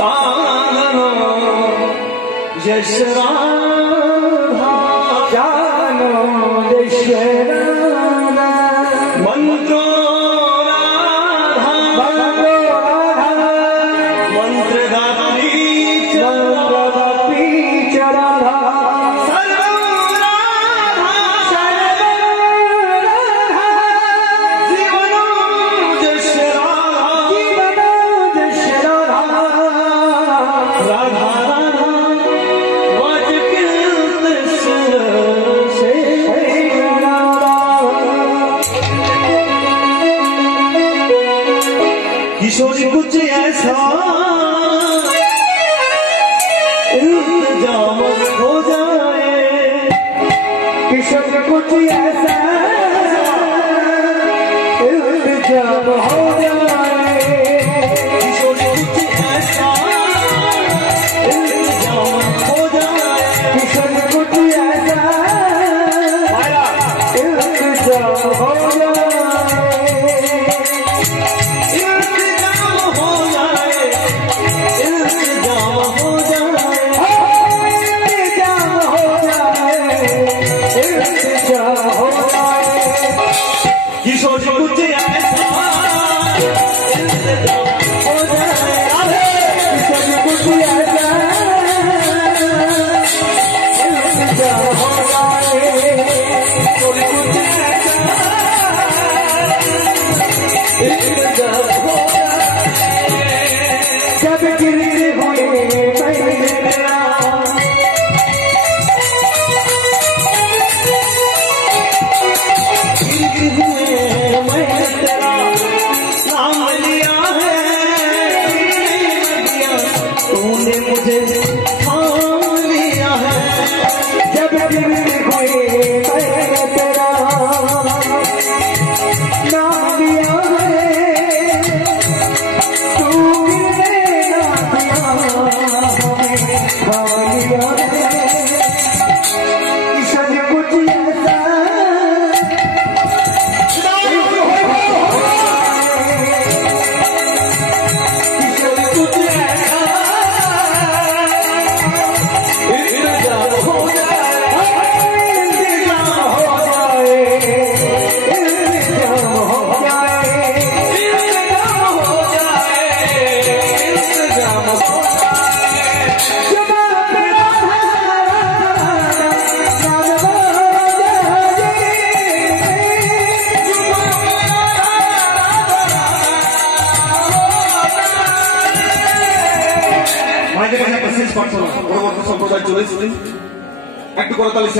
जानो यश राधा जानो यश राधा मंत्रो किशोरी कुछ ऐसा इंतजाम हो जाए किशोरी कुछ ऐसा इंतजाम हो जाए किशोरी कुछ ऐसा इंतजाम हो जाए किशोरी कुछ ऐसा इंतजाम हो जाए किशोर कुछ ऐसा इंतजाम हो जाए किशोर कुछ ऐसा इंतजाम हो जाए किशोर कुछ ऐसा इंतजाम हो जाए जब गिरते हुए मेरा तूने मुझे थाम लिया है जब गिरते हुए मैंने तेरा नाम लिया है तू गिरने ना दिया हमें थाम लिया है किशोर कुछ ऐसा সম্প্রদায় চলেছিলেন একটু করে তাহলে